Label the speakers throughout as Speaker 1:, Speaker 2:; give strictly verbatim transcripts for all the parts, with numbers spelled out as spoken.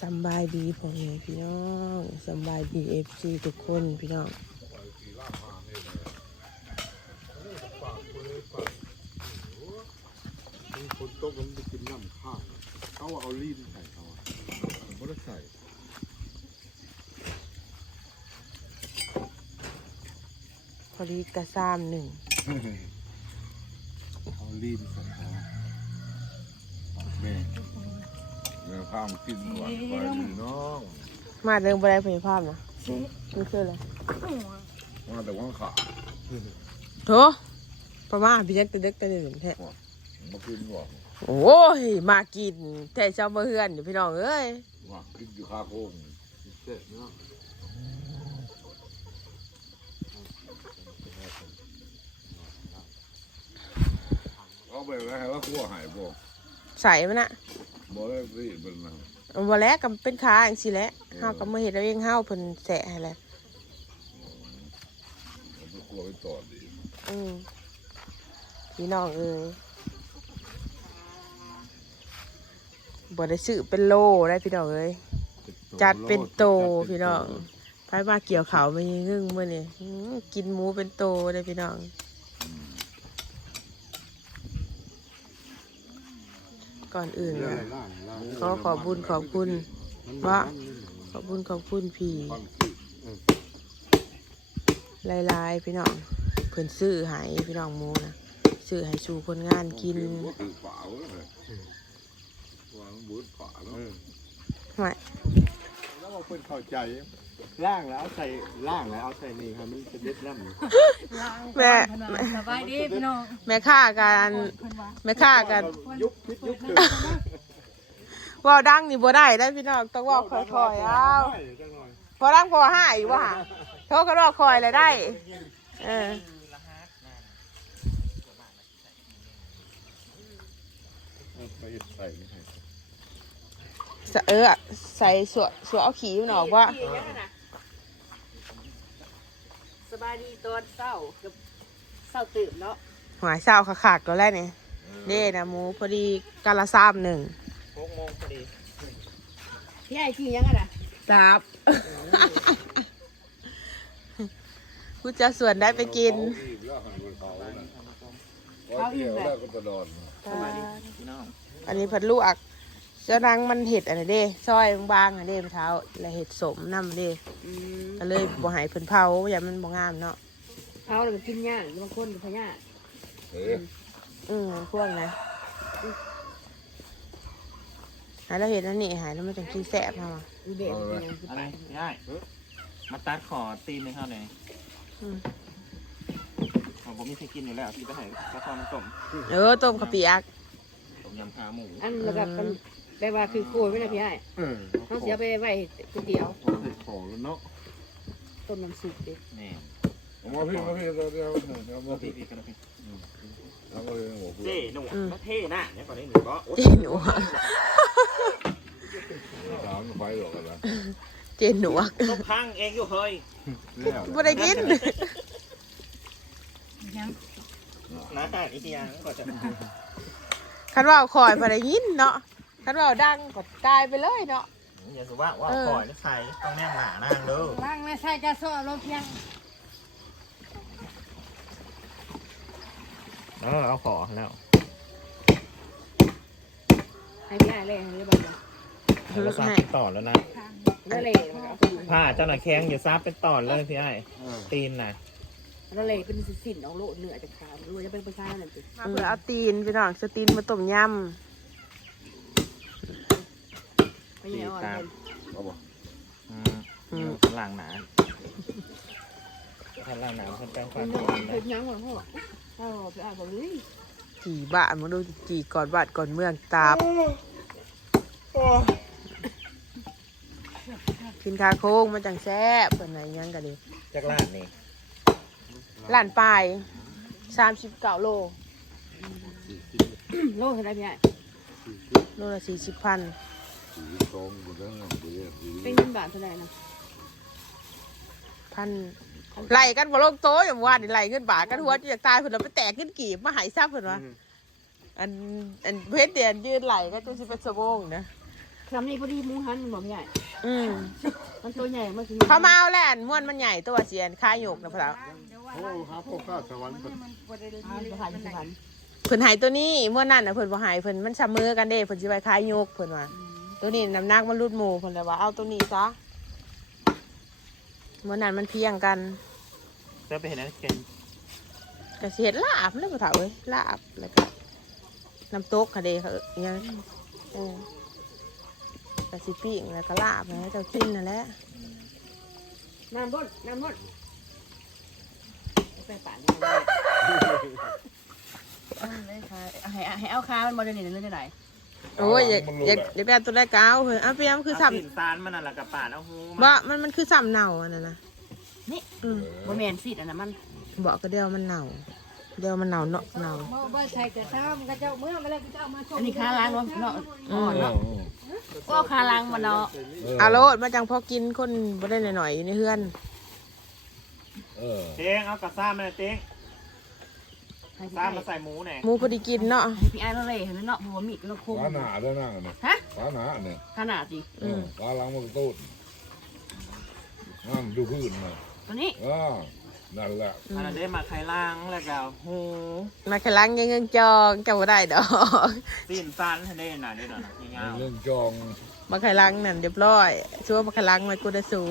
Speaker 1: ำบายดีพ่อแม่พี่น้องสำบายดีเอฟซีทุกคนพี่น้อง
Speaker 2: คนโต๊ะมันไปกินน้ำข้าวเขาเอาลีนใส่เขาไม่ได้ใส่
Speaker 1: พอดีกระซ้ำหนึ่ง
Speaker 2: เอาลีนใส่เขาแม่แม่ข้ามกินหวานไปน้อง
Speaker 1: มาเรื่องบรายพยาภาพนะนี่คืออะไร
Speaker 2: มาแต่ว่าขา
Speaker 1: โถประมาณพี่ยักษ์ตะเด็กตะเด็กแท้
Speaker 2: มากินหวาน
Speaker 1: โอ้ยมากินแต่เจ้าเมื่อเฮือนอยู่พี่น้องเอ้ย
Speaker 2: ว่ากินอยู่ข้าโค้งเจ็บเนาะเอาไปแล้วให้ว่าขั้วหายบ่
Speaker 1: ใส่มันอะ
Speaker 2: บ่ได้สิเป็นนะ
Speaker 1: บ่แล้วก็เป็นขาอย่างสิแหละเฮาก็มาเฮ็ดเอาเองเฮาเพิ่นแสะให้แหละ
Speaker 2: เอาไปขั้วไปต่อดี
Speaker 1: อืมพี่น้องเอ้ยบ่ได้ซื้อเป็นโลได้พี่น้องเอ้ยจัดเป็นโตพี่น้องไปมาเกี่ยวเขาไม่งึ่งเมื่อนี่กินหมูเป็นโตได้พี่น้องก่อนอื่นนะขอขอบบุญขอบคุณว่าขอบบุญขอบคุณพี่ลายๆพี่น้องเพิ่นซื้อให้พี่น้องหมูนะซื้อให้สู่คนงานกินไม่
Speaker 2: แล้วเราเป็นเข้าใจล่างแล้วใส่ล่างแล้วเอาใส่นี่ครับมันจะเด็ดน้ำ
Speaker 1: แม่
Speaker 3: สบายดีพี่น้อง
Speaker 1: แม่ฆ่ากันแม่ฆ่ากัน
Speaker 2: ยุบพิษยุบถึง
Speaker 1: ว่าดังนี่บ่ได้ได้พี่น้องต้องว่าค่อยๆเอาพอดังพอห้าอีกว่าเขาก็รอคอยเลยได้เออเออใส่สวสวเอาขี้มันออกว่า
Speaker 3: สบายดีตอนเศร้ากับเศร้าตื่นเนาะ
Speaker 1: หายเศร้าขาดก็แล้วเนี่ยเด้นะหมูพอดีกาละซ้ำหนึ่ง
Speaker 3: หกโมงพอดีพี่ไอ้ขี้ยังไงล่ะ
Speaker 1: จับกูจะส่วนได้ไปกิน
Speaker 3: เขาอิ่มแบบ
Speaker 1: อันนี้ผัดลูกอักเจ้านางมันเห็ดอะไรเด้ซอยบางๆอันเด้เท้าแล้วเห็ดสมน้ำเด้ก็เลยบ่หายเพิ่นเผาอย่ามันบ่งามเนาะ
Speaker 3: เผาแล้วก็กินยากบางคนพยาธิ
Speaker 1: อืมพวกนะหายแล้วเห็ดนั่นนี่หายแล้วมันจะกินแสบเนาะ
Speaker 3: เด็ด
Speaker 4: อะไรได้มาตัดขอตีนในข้าวไหนของผมมีใครกินอยู่แล้วที่ไปให้กระเพาะน้ำต้ม
Speaker 1: เออต้มกะปิอัก
Speaker 4: ต้มยำขาหมู
Speaker 3: อันแล้วก็เป็นแปลว่าคือโกยไม่ได้พี่ไอ้เขาเสียไปไว้คนเดียว
Speaker 2: ขอแล้วเนาะ
Speaker 3: ต้มน้ำซุปดิ
Speaker 4: นี่
Speaker 2: เอามาพี่มาพี่เดี๋ยวเดี๋ยวเอามาพี่
Speaker 4: พี่กันพี่
Speaker 2: เอามาเลยหัว
Speaker 4: เจ๊หนุ่มมาเท่น่ะเนี่ยก่อนนี้หนุ่มก็
Speaker 1: เจหนู
Speaker 2: ถามไฟหรอกกันนะ
Speaker 1: เจหนู
Speaker 4: ต้องพังเองอยู่เฮ้ย
Speaker 1: บ่ได้กิน
Speaker 4: น้าตาอีกอย่างก็จะ
Speaker 1: คันว่าคอยบ่ได้ยินเนาะคันว่าดังก็กลายไปเลยเนาะ
Speaker 4: อย่าสุว่าว่าคอยนี่ใส่ต้องแนมหนานั่งเด้อ
Speaker 3: ล่างไม่ใส่จะโซ่ลมยัง
Speaker 4: เออเอาขอแล้ว
Speaker 3: ให้พี่ไอ้เลยให้บ้าง
Speaker 4: เราซับเป็นตอนแล้วนะ
Speaker 3: นั่นเลย
Speaker 4: ผ้าเจ้าหน้าแข้งอย่าซับเป็นตอนเลยพี่ไอ้ตีนน่ะ
Speaker 3: นั่นเลยเป็นสินเอาโลเหนือจากขาวรู้จะเป็นภาษาอะไรติ
Speaker 1: มาเพื่อเอาตีนพี่น้องสตีนมาต้มยำ
Speaker 4: ตีตามเอาบ่อืมหลังหนาหลังหนาคนแปลงฟัน
Speaker 3: เป็นยังหรอพ่อพ่อไปอ่านบอกเลย
Speaker 1: จีบ้านมาดูจีก่อนบ้านก่อนเมืองตาบกินคาโค้งมาจังแซ่บเป็นไงยังกันดิ
Speaker 4: จากร้านนี่
Speaker 1: ร้านปลายสามสิบเก้าโล
Speaker 3: โลเท่าไรพี่ไอ้
Speaker 1: โลละสี่สิบพัน
Speaker 3: เป็นเงินบาทเท่าไรนะ
Speaker 1: พันไหลกันบ่ลงโต๊ะอย่างว่านี่ไหลเงินบาทกันหัวจะอยากตายเพิ่นเราไปแตกเงินกีบมาหายซับเพิ่นว่าอันอันเพชรเดียนยืนไหลก็จะสิเป็นสมองนะ
Speaker 3: คำนี้พอดีหมูหันมันบอกใหญ่
Speaker 1: อืม
Speaker 3: มันตัวใหญ่มันคือ
Speaker 1: เขามาเอาแล้วอันม้วนมันใหญ่ตัวเสียนค่ายหยกนะพะเรา
Speaker 2: โอ้ครับพวกข้าสวรรค์
Speaker 3: อ่าประธานประธาน
Speaker 1: เพิ่นใหายตัวนี้ม้วนนั่นน่ะเพิ่นบ่ใหายเพิ่นมันซ้ำมือกันเด้เพิ่นสิไว้ค่ายหยกเพิ่นว่าตัวนี้น้ำหนักมันรุดหมู่เพิ่นเลยว่าเอาตัวนี้ซะม้วนนั้นมันเพียงกัน
Speaker 4: จะไปเห็นอะไรกัน
Speaker 1: ก็สิเฮ็ดลาบเลยบ่เฒ่าเอ้ยลาบแล้วก็น้ำตกค่ะเด้เขาเอิ้นหยังเออก็สิปิ้งแล้วก็ลาบให้เจ้ากินนั่นแหละ
Speaker 3: น้ำบดน้ำบดไปป่านนี้เลยค่ะให้ให้เอาคามันบอลนี่เรื่องไหน
Speaker 1: โอ้ยอยากอยากอยากไปเอาตัวแรกเก้าเฮ้ยเอาไปยังคือซ้
Speaker 4: เอาสินซานมันนั่นแหละกับป่าเอาหู
Speaker 1: ำบ่มันมันคือซ้ำเน่าอันนั้นนะ
Speaker 3: นี่
Speaker 1: อืม
Speaker 3: บะแมนซีดอันนั้นมัน
Speaker 1: บอกก็เดียวมันเน่าเดียวมันเน่าเนาะเน่า
Speaker 5: บ่ใช่กระทำกระเจ้าเมื่อมาแล้วกระเจ้ามาชม
Speaker 3: อันนี้คาล้างเนาะเนาะอ่อนเนาะก็คาล้างมันเนาะ
Speaker 1: เอาโลดมาจังพอกินคนบ่ได้หน่อยๆอยู่ในเฮือน
Speaker 2: เออ
Speaker 4: เต้งเอากระซ่ามาเต้ง
Speaker 3: ให้พี่
Speaker 4: ซ่า
Speaker 3: ไอ้
Speaker 4: มาใส่หมูแหน่
Speaker 1: หมูพอดีกินเนาะ
Speaker 3: ให้พี่ไอ้เราเลยเห็นเนาะหัวมีกเราโค้ง
Speaker 2: ฟ้าหนาด้วยนะเนี่ย
Speaker 3: ฮะ
Speaker 2: ฟ้าหนาเนี่ย
Speaker 3: ขนาดสิ
Speaker 2: เออฟ้าหลังมันตูดนั่นดูพื้นมา
Speaker 3: ตัวนี้
Speaker 2: อ่านั่นแหละ
Speaker 4: อันนั้นได้มาไข่ล่างแล้วก็หู
Speaker 1: มาขลังยังเงิงจองเจ้าบ่ได้ดอก
Speaker 4: สินซานให้ได้หน่อยได้หน่อยง่าย
Speaker 2: เรื่องจอง
Speaker 1: มาขลังนั่นเรียบร้อยชัวร์มาขลังมากูได้สู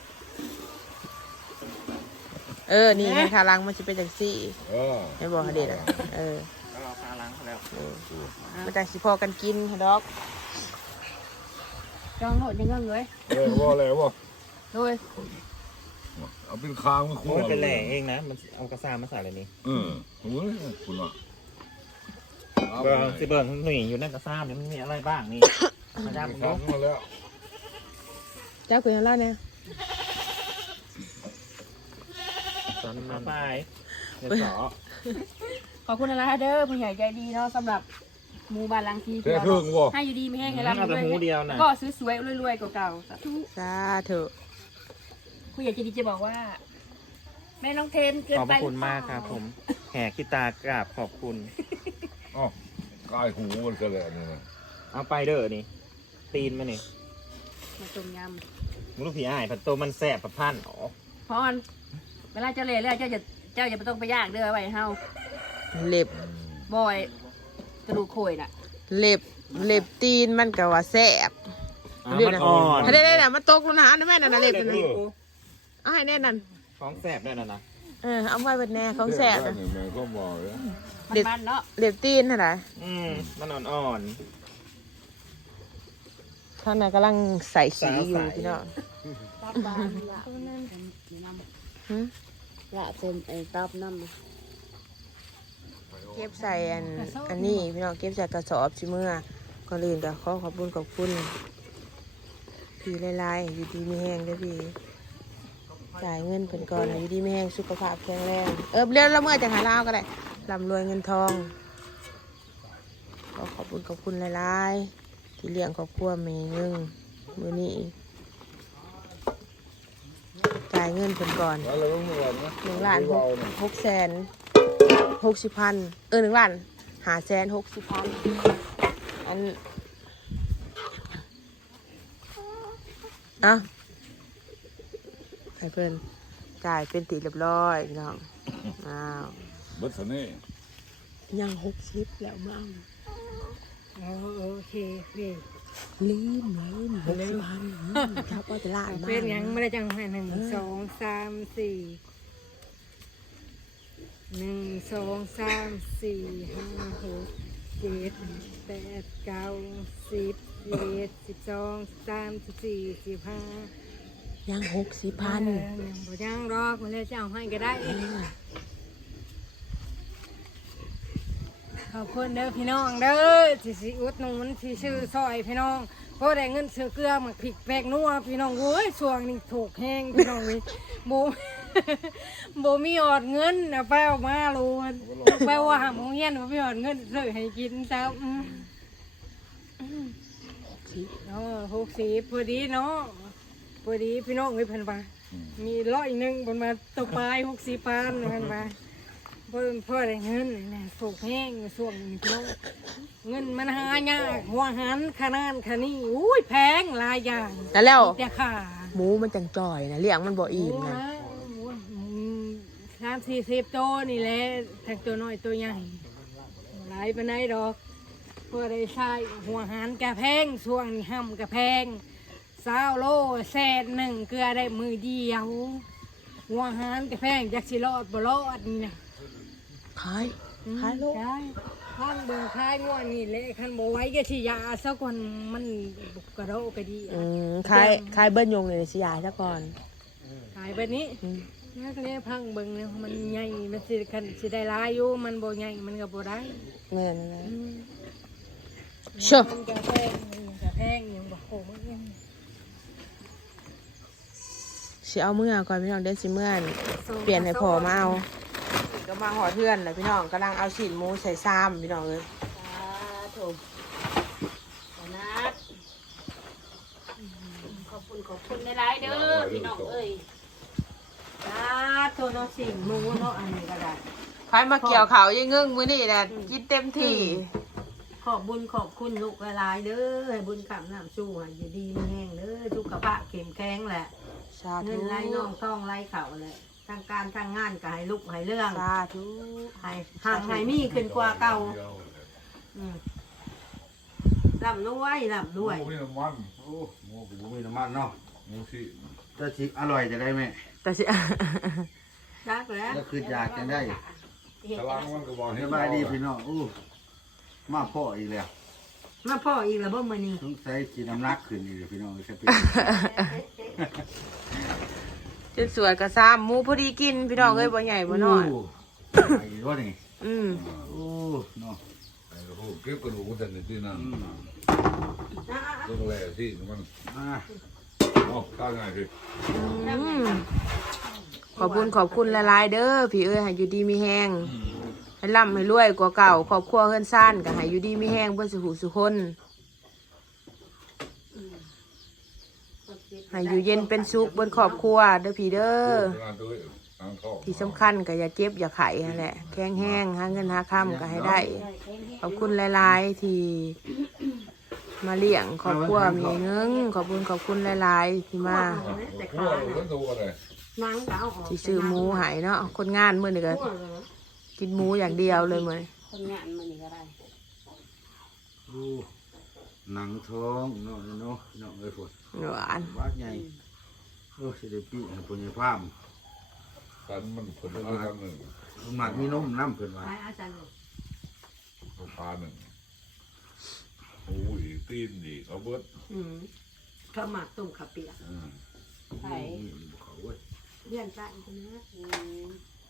Speaker 1: เออนี่ไงขลังมันจะเป็นจังซี่
Speaker 2: เออ
Speaker 1: ให้บอกให้เด็ดอ่ะเออ
Speaker 4: ๆก็เอาคาล้างเขาแล้ว
Speaker 1: มาจังสิพอกันกินดอก
Speaker 3: จองโหดยังเงี้ยเลย
Speaker 2: เออว่าอะไรวะ
Speaker 3: โดย
Speaker 2: เอาเป็นคางมันคู่
Speaker 4: มันเป็นแหล่เองนะมันเอากระซ่ามาใส่เลยนี่
Speaker 2: เออโอ้ยคุณอ่ะ
Speaker 4: เบิร์สิเบิร์หนุ่ยอยู่ในกระซ่าเนี่ยมันมีอะไรบ้างนี่มาดาม
Speaker 2: ครั
Speaker 4: เนาะ
Speaker 2: บมาแล้ว
Speaker 1: เจ้าคุยกันแล้วเนี่ย
Speaker 4: ตอนมาไปเดี๋ยวต่อ
Speaker 3: ขอบคุณนะเด้อผู้ใหญ่ใจดีเนาะสำหรับหมู่บ้านลังที
Speaker 2: แค่เครื่องวะ
Speaker 3: ให้อยู่ดีไม่แห้งให้รับ
Speaker 4: เอาแต่หูเดียวนะ
Speaker 3: ก็ซื้อสวยรวยๆเก่าๆสาธุ
Speaker 1: สาธุ
Speaker 3: ผู้ใหญ่ใจดีจะบอกว่า แม่น้องเทนเกิน
Speaker 4: ขอบ
Speaker 3: ไป
Speaker 4: พระคุณมากครับผมแห่ขี้ตากราบขอบคุณ
Speaker 2: อ๋อ กายหูมันก็เลยนี่นะ
Speaker 4: เอาไปเด้อนี่ตีนมานี่
Speaker 3: มาต้มย
Speaker 4: มึงรู้ผีอ้ายผัดโตมันแสบผัดพันอ๋อ
Speaker 3: ำเพราะมันเวลาเจ้าเล่แล้วเจ้าจะเจ้าจะไม่ต้องไปย่างเด้อไว้เฮา
Speaker 1: เล็บ
Speaker 3: บ่อยกระดูกโขยน่ะ
Speaker 1: เล็บเล็บตีนมันก็ว่าแซ่บ
Speaker 4: อ่ะมันอ่อน
Speaker 1: ถ้าได้ได้น่ะมันตกแล้วนะอันนั้นแม่นั่นน่ะเล็บมันน่ะเอาให้แน่นั่น
Speaker 4: ของแสบได้แล้วนะ
Speaker 1: เออเอาไว้เป็นแน่ของแซ่บ
Speaker 2: นะ
Speaker 1: นะ
Speaker 2: แม่ก็บอกเลย
Speaker 3: มันๆเนาะ
Speaker 1: เล็บตีนน่ะนะ
Speaker 4: อืมมันอ่อน
Speaker 1: ท่านน่ะกำลังใส่สีอยู่พี่น้อง
Speaker 3: ตับบานละน้
Speaker 1: หึ
Speaker 3: ำละเต็มไอ้ตับน้ำ
Speaker 1: เก็บใส่อันอันนี้พี่น้องเก็บใส่กระสอบสิเมื่อก่อนอื่นก็ขอขอบคุณขอบคุณพี่หลายๆอยู่ดีมีแห้งเด้อพี่จ่ายเงินเพิ่นก่อนให้อยู่ดีมีแห้งสุขภาพแข็งแรงเออเรียนแล้วเมื่อจะหาลาวก็ได้ร่ำรวยเงินทองขอขอบคุณขอบคุณหลายๆที่เลี้ยงครอบครัวแม่ยึงมื้อนี้จ่ายเงินเพิ่นก่อน
Speaker 2: แล้วเราต้องเงินนะ
Speaker 1: หนึ่งล้านหกหกแสนหกสิบพันเออหนึ่งล้านหาแสนหกสิบพันอันอ่ะให้เพื่อนจ่ายเป็นตีเรียบร้อยพี่น้องอ้าว
Speaker 2: บัตรนี่
Speaker 1: ยังหกสิบแล้วมั้ง
Speaker 5: โอเคเว้ย
Speaker 1: ลืมลืมหกสิบพันครับว่าจะล้านบ้า
Speaker 5: เป็นหยังไม่ได้จังให้หนึ่งสองสามสี่หนึ่งสองสามสี่ห้าหกเจ็ดแปดเก้าสิบเอ็ดสิบสองสิบสามสิบสี่สิบห้า
Speaker 1: ยังหกสิบพัน
Speaker 5: เออยังบ่ยังรอกมาเลยจะเอาให้ก็ได้ ขอบคุณเด้อพี่น้องเด้อที่สิอุดหนุนที่ชื่อซอยพี่น้องเพราะได้เงินซื้อเกลือมาผิกแปลกนัวพี่น้องโว้ยช่วงนี้ถูกแห้งพี่น้องเว้ยโบ โบมีออดเงินเอาไปเออกมาโลนไปว่าหาโมงเย็นบ่มีออดเงินซื้อให้กินจ้าอืมเออหกสิบพอดีเนาะพอดีพี่น้องเอ้ยเพิ่นว่ามีร้อยหนึงเพิ่นมาตกปลายหกสิบพันเพิ่นว่าเพิ่นพ่อได้เงินนะสูกแห้งส่วงนี้พี่น้องเงินมันหายากหัวหันขนาดขนานี้อุ้ยแพงหลายอย่าง
Speaker 1: แล้วแล้ว
Speaker 5: แต่ค่ะ
Speaker 1: หมูมันจังจ่อยนะเลี้ยงมันบ่อิ่มนะ
Speaker 5: สามสี่สิบตัวนี่แหละทั้งตัวน้อยตัวใหญ่หลายปานใดดอกเพื่อได้ใช้หัวหันกระแพงส่วงนี้ห้ำกระแพงสาวโลแสนหนึ่งเกลือได้มือเดียวหัวหันกระแพงจักสิรอดบ่รอดนี่นะ
Speaker 1: ขายขายลูก
Speaker 5: ใช่ข้างเบิ่งคายง่วนี่แหละคันบ่ไหว้ก็สิยาซะก่อนมันบุกกระโดกกระดี
Speaker 1: อืมขายขายเบิ้ลยงเลยสิยายซะก่อน
Speaker 5: ขายแบบนี้
Speaker 1: อืม
Speaker 5: นักเรียนพังเบิ่งเนี่ยมันใหญ่มันสิคันสิได้หลายอยู่มันบ่ใหญ่มันก็บ่ได้
Speaker 1: แม่นนะ
Speaker 5: อืม
Speaker 1: เชื่อ
Speaker 5: มันกระแพงมันกระแพงยังบ่โหมันยัง
Speaker 1: สิเอาเมื่อก่อนพี่น้องเด้สิเมื่อนเปลี่ยนให้พอมาเอาก็มาหอเทือนเลยพี่น้องกำลังเอาชิ้นหมูใส่ซ้ำพี่น้องเลย
Speaker 3: ถูกนัดขอบคุณขอบคุณหลายๆเด้อพี่น้องเอ้ยจ้าโทนเอาสิ่งมูเนาะอันนี้ก็ได้
Speaker 1: ใครมาเกี่ยวเขายังงึ้งมื้อนี่นะกินเต็มที่
Speaker 3: ขอบบุญขอบคุณลูกหลายๆเด้อให้บุญกำน้ำชูให้อยู่ดีมีแห้งเด้อสุขภาพเข้มแข็งแหละ
Speaker 1: สาธุ
Speaker 3: เงินไหลน้องต้องไหลเข่าเลยทางการทางงานก็ให้ลูกให้เรื่อง
Speaker 1: สาธุ
Speaker 3: ให้ห่างให้มีขึ้นกว่าเก่าอืมร่ำรวยร่ำรวย
Speaker 2: หมูนี่น้ำมันโอ้หมูกับหมูมีน้ำมันเนาะหมูสิ
Speaker 6: จะชิอร่อยจะได้ไหม
Speaker 1: แต่สิ
Speaker 3: รักแล้ว
Speaker 6: ก็คืออยากจะได้
Speaker 2: ตารางมันก็บอกให้
Speaker 6: สบายดีพี่น้องอู้มาพ่ออีกแล้ว
Speaker 3: มาพ่ออีกแล้วบ่มื้อนี้
Speaker 6: สงสัยกินน้ำหนักขึ้นอีกแล้วพี่น้องจะเป็น
Speaker 1: จนสวยก็ซ้ำหมูพอดีกินพี่น้องเอ้ยบ่ใหญ่บ่น้อย
Speaker 6: โไอ้รถนี่
Speaker 1: อืม
Speaker 6: โอ้เนาะ
Speaker 2: ไอ้พวกเก็บกระดูกมันแต่ในที่นั่น
Speaker 6: อืม
Speaker 2: ต้องแลที่มัน
Speaker 6: อ่า
Speaker 2: เนาะข้าวง่ายสิ
Speaker 1: อืมขอบคุณขอบคุณหลายๆเด้อพี่เอ้ยให้อยู่ดีมีแห้งให้ร่ำให้รวยกว่าเก่าครอบครัวเฮือนซ่านก็ให้อยู่ดีมีแห้งเบิ่สุขสุคนให้อยู่เย็นเป็นสุขบนครอบครัวเด้อพี่เด้อ
Speaker 2: งานตัวทางท่อ
Speaker 1: ที่สำคัญก็อย่าเจ็บอย่าไข้นั่นแหละแข็งแห้งหาเงินหาค่ำก็ให้ได้ ขอบคุณหลายๆที่มาเลี้ยงครอบครัวมีเงินขอบคุณขอบคุณหลายๆที่มา
Speaker 3: แต่
Speaker 2: หัว
Speaker 3: ขา
Speaker 2: หัวตัวอะไร
Speaker 3: นางก็เอาออก
Speaker 1: ที่ซื้อหมูใหายเนาะคนงานมื้อนี้ก็กินหมูอย่างเดียวเลยมื้อนี้
Speaker 3: คนงานมื้อนี้ก็ได้
Speaker 6: โอ้หนังท้องเนาะเนาะเนาะเอ้ยฝน
Speaker 1: หวาน
Speaker 6: วัดใหญ่โอ้สิได้ปีให้ปุญญภาพ
Speaker 2: กันมันผลอะไรกันหนึ่ง
Speaker 6: หมักมีนมน้ำเพิ่นว่า
Speaker 3: ไปอาจารย์
Speaker 2: ปลาหนึ่งโอ้ยตีนดีเอาเบิด
Speaker 3: อืมข้าวหมากต้มข้าวเปียก
Speaker 2: อืม
Speaker 3: ใส่
Speaker 6: นี่บ่เขาเว้ย
Speaker 3: เลี้ยงใจคนนะอืม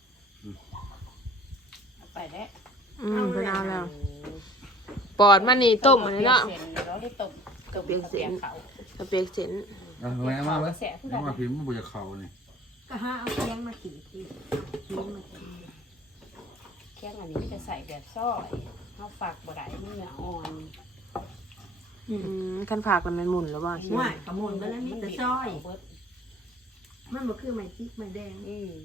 Speaker 3: เอาไปแล้ว
Speaker 1: อืมเพิ่นเอาแล้วปอดมันนี่ต้มอันนี้เนาะ
Speaker 3: เราได้ต้มต้มเปียกเสียเขา
Speaker 1: กระเปียกเส้น
Speaker 6: เอาแม่มาเว้ยเอามาพิมพ์มันบ่จะเข้านี่
Speaker 3: ก็หาเอาเคียงมาขีดที่ขีดมาขีดเคียงอันนี้จะใส่แบบซอยเขาฝากบ่ได้เนื้ออ่อน
Speaker 1: อืมคันผักมันมันหมุนแล้วบ่ใช่ไหม
Speaker 3: ว่ายขโมยไปแล้วนี่แต่ซอย มันบ่คือไม้จิ๊กไม้แดงอืม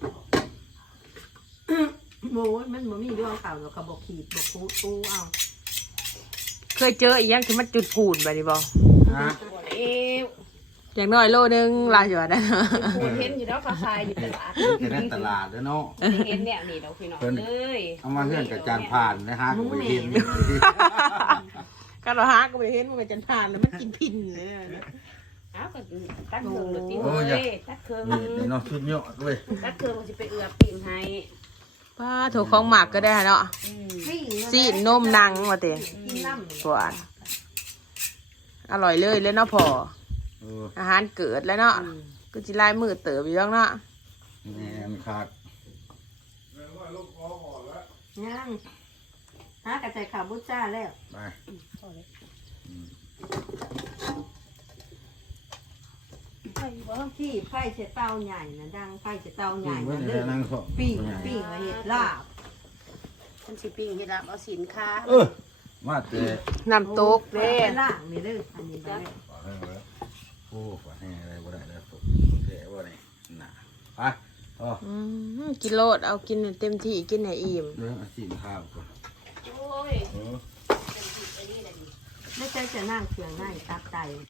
Speaker 3: โมมันบ่มีเรื่องข่าวเราก็บอกขีดบอกปูปูเอา
Speaker 1: เคยเจออีกอย่างที่มันจุดกูดไปดิบ่
Speaker 6: ฮะ
Speaker 3: บ่เร็ว
Speaker 1: อย่างน้อยโลนึงลายอยู่ว่าได้
Speaker 3: ปูเห็นอยู่แล้วเขาขายอยู่ตลาด
Speaker 6: จะได้ตลาดเด้อเนาะ
Speaker 3: เห็นเนี่ยนี่เราพี่น้องเอ้ย
Speaker 6: เอามาเฮือนกับจานผ่านนะฮะก็ไปเห็น
Speaker 1: ก็เราหาก็ไปเห็นมันก็จันผ่านแล้วมันกินพินเลย
Speaker 3: อ้าวก็ตัดเครื่องหรือตีเอ้ยตัดเครื่อง
Speaker 6: นี่นี่เนาะสุดยอดเว้ย
Speaker 3: ตัดเครื่องมันจะไปเอือบปิ่งให้
Speaker 1: ป้าโถของหมักก็ได้เนาะ
Speaker 3: อืม
Speaker 1: ซีดนมนังว่าเตะ
Speaker 3: กินน้ำ
Speaker 1: หวานอร่อยเลยเลยเนาะพอ
Speaker 6: เออ
Speaker 1: อาหารเกิดแล้วเนาะก็จิลายมือเติบอยู่แล้วเนาะ
Speaker 6: แม่นขาด
Speaker 3: ย่างหากระจายข่าวบุจ้าแล้ว
Speaker 6: ไป
Speaker 3: ไฟบ่ที่ไฟเสเตาใหญ่นะดังไฟเสเตาใหญ่
Speaker 6: เมื่อ
Speaker 3: นะ
Speaker 6: ไห
Speaker 3: เลิ
Speaker 6: ร่
Speaker 3: ก
Speaker 6: นั่งเขา
Speaker 3: ปิ้งปิ้งมาเห็ดลาบมันสิปิ้งเห็ดลาบเอาสินค้า
Speaker 6: เออมาแต่
Speaker 1: น้ำตกเด้
Speaker 3: ไปล่างนี่เด้ออันนี้ได้
Speaker 2: ปลาแห้งแล้ว
Speaker 6: โอ้ฝาแห้งอะไรบ่ได้แล้วตกแก่บ่ได้น่ะไปอ๋อ
Speaker 1: อืมกินโลดเอากินให้เต็มที่กินให้อิ่ม
Speaker 6: เรื่องอาชีพข้าวก่อน
Speaker 3: โอ้ย
Speaker 6: เออ
Speaker 3: ไม่ใช่จะนั่งเคียงหน้าตับไต